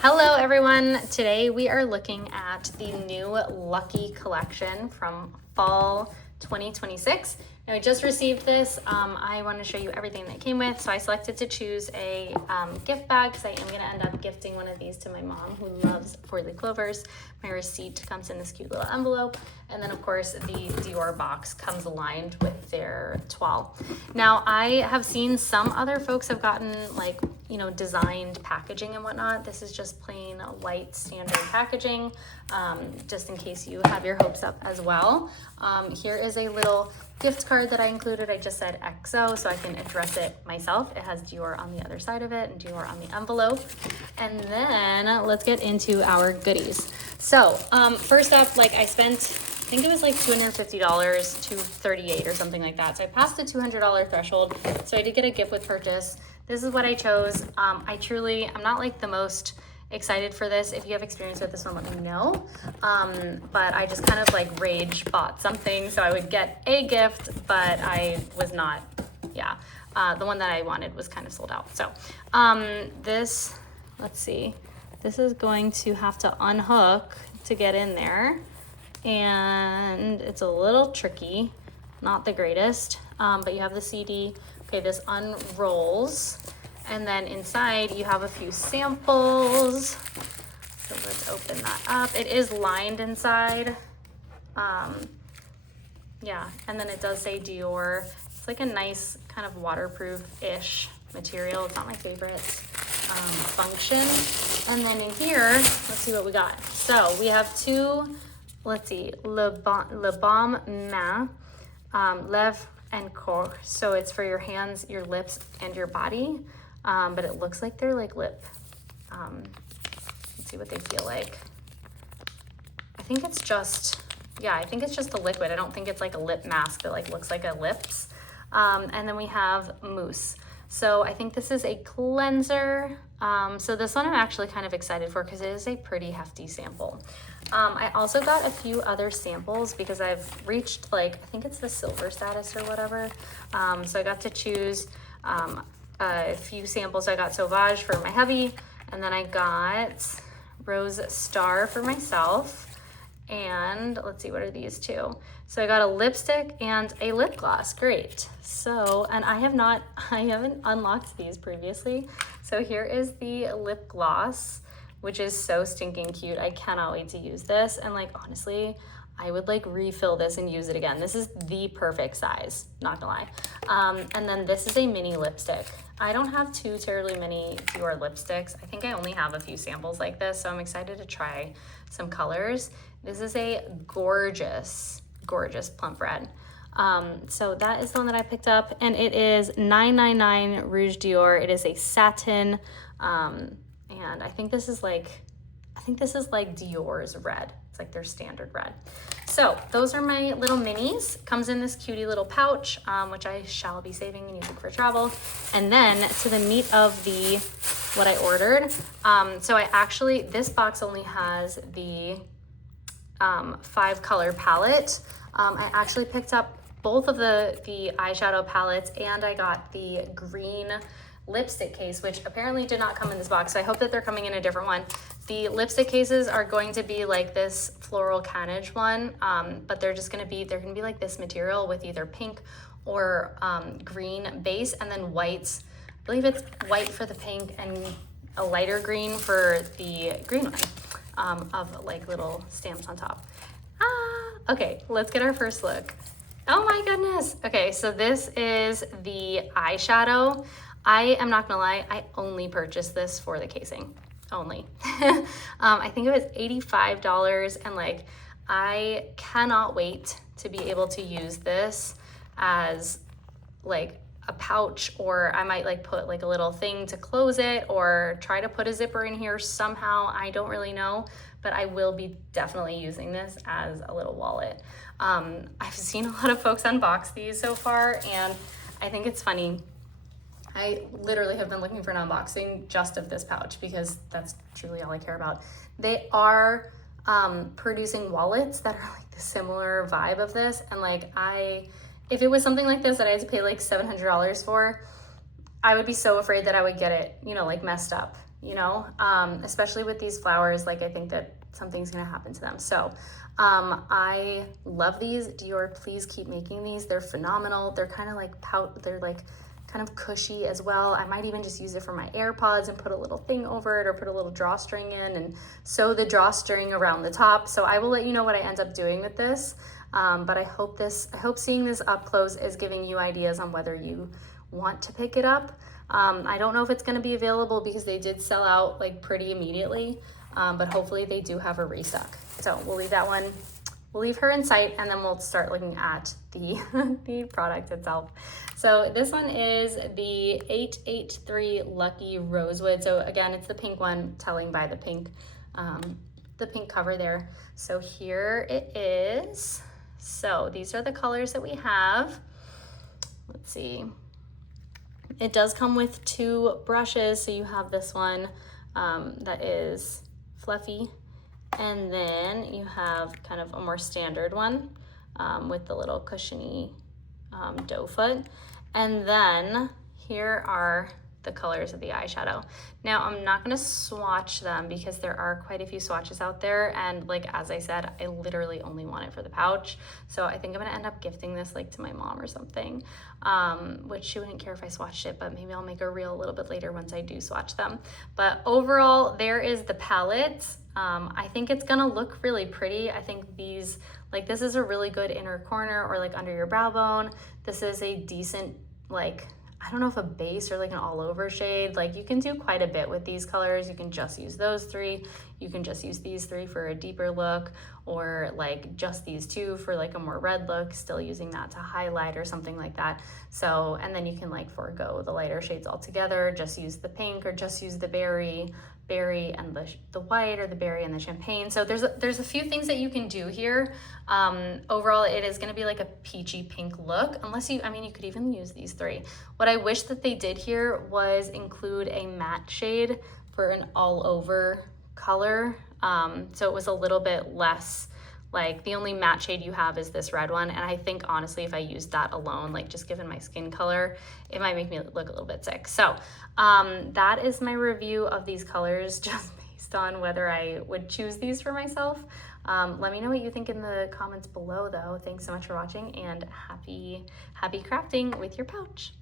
Hello everyone, today we are looking at the new Lucky collection from fall 2026. Now I just received this. I want to show you everything that it came with, so I selected to choose a gift bag because I am going to end up gifting one of these to my mom who loves four-leaf clovers. My receipt comes in this cute little envelope, and then of course the Dior box comes aligned with their toile. Now I have seen some other folks have gotten like, you know, designed packaging and whatnot. This is just plain white standard packaging, just in case you have your hopes up as well. Here is a little gift card that I included. I just said XO so I can address it myself. It has Dior on the other side of it and Dior on the envelope. And then let's get into our goodies. So first up, like I spent, I think it was like $250, $238 or something like that. So I passed the $200 threshold. So I did get a gift with purchase. This is what I chose. I'm not like the most excited for this. If you have experience with this one, let me know. But I just kind of like rage bought something so I would get a gift, but I was not, the one that I wanted was kind of sold out. So this, let's see, this is going to have to unhook to get in there. And it's a little tricky, not the greatest, but you have the CD. Okay, this unrolls, and then inside you have a few samples. So let's open that up. It is lined inside. Yeah, and then it does say Dior. It's like a nice kind of waterproof-ish material. It's not my favorite function. And then in here, let's see what we got. So we have two, let's see, Le Baume Main, Lèvres and Corps. So it's for your hands, your lips, and your body. But it looks like they're like lip. Let's see what they feel like. I think it's just the liquid. I don't think it's like a lip mask that like looks like a lips. And then we have mousse. So I think this is a cleanser. So this one I'm actually kind of excited for because it is a pretty hefty sample. I also got a few other samples because I've reached like, I think it's the silver status or whatever. So I got to choose a few samples. I got Sauvage for my hubby, and then I got Rose Star for myself. And let's see, what are these two? So I got a lipstick and a lip gloss. Great. So, and I haven't unlocked these previously. So here is the lip gloss, which is so stinking cute. I cannot wait to use this. And like, honestly, I would like refill this and use it again. This is the perfect size, not gonna lie. And then this is a mini lipstick. I don't have too terribly many Dior lipsticks. I think I only have a few samples like this, so I'm excited to try some colors. This is a gorgeous, gorgeous plump red. So that is the one that I picked up, and it is $9.99 Rouge Dior. It is a satin, and I think this is like Dior's red. It's like their standard red. So those are my little minis. Comes in this cutie little pouch, which I shall be saving and using for travel. And then to the meat of what I ordered. So this box only has the 5-color palette. I actually picked up both of the eyeshadow palettes, and I got the green lipstick case, which apparently did not come in this box. So I hope that they're coming in a different one. The lipstick cases are going to be like this floral canage one, but they're gonna be like this material with either pink or green base, and then whites. I believe it's white for the pink and a lighter green for the green one, of like little stamps on top. Okay, let's get our first look. Oh my goodness. Okay, so this is the eyeshadow. I am not gonna lie, I only purchased this for the casing, only. I think it was $85, and like, I cannot wait to be able to use this as like a pouch, or I might like put like a little thing to close it, or try to put a zipper in here somehow. I don't really know, but I will be definitely using this as a little wallet. I've seen a lot of folks unbox these so far, and I think it's funny. I literally have been looking for an unboxing just of this pouch because that's truly all I care about. They are producing wallets that are like the similar vibe of this, and like if it was something like this that I had to pay like $700 for, I would be so afraid that I would get it, you know, like messed up you know, especially with these flowers. Like I think that something's gonna happen to them. So I love these. Dior, please keep making these. They're phenomenal. They're kind of like they're like kind of cushy as well. I might even just use it for my AirPods and put a little thing over it, or put a little drawstring in and sew the drawstring around the top. So I will let you know what I end up doing with this. But I hope seeing this up close is giving you ideas on whether you want to pick it up. I don't know if it's going to be available because they did sell out like pretty immediately, but hopefully they do have a restock. So we'll leave that one. We'll leave her in sight, and then we'll start looking at the, the product itself. So this one is the 883 Lucky Rosewood. So again, it's the pink one, telling by the pink cover there. So here it is. So these are the colors that we have. Let's see. It does come with 2 brushes. So you have this one that is fluffy, and then you have kind of a more standard one with the little cushiony doe foot. And then here are the colors of the eyeshadow. Now I'm not gonna swatch them because there are quite a few swatches out there, and like as I said, I literally only want it for the pouch. So I think I'm gonna end up gifting this like to my mom or something, which she wouldn't care if I swatched it, but maybe I'll make a reel a little bit later once I do swatch them. But overall, there is the palette. I think it's gonna look really pretty. I think these, like this is a really good inner corner or like under your brow bone. This is a decent, like, I don't know if a base or like an all over shade. Like you can do quite a bit with these colors. You can just use those 3. You can just use these 3 for a deeper look, or like just these 2 for like a more red look, still using that to highlight or something like that. So, and then you can like forego the lighter shades altogether, just use the pink, or just use the berry and the white, or the berry and the champagne. So there's a few things that you can do here. Overall, it is gonna be like a peachy pink look, unless you could even use these 3. What I wish that they did here was include a matte shade for an all over color. So it was a little bit less, like the only matte shade you have is this red one. And I think honestly, if I used that alone, like just given my skin color, it might make me look a little bit sick. So that is my review of these colors, just based on whether I would choose these for myself. Let me know what you think in the comments below though. Thanks so much for watching, and happy crafting with your pouch.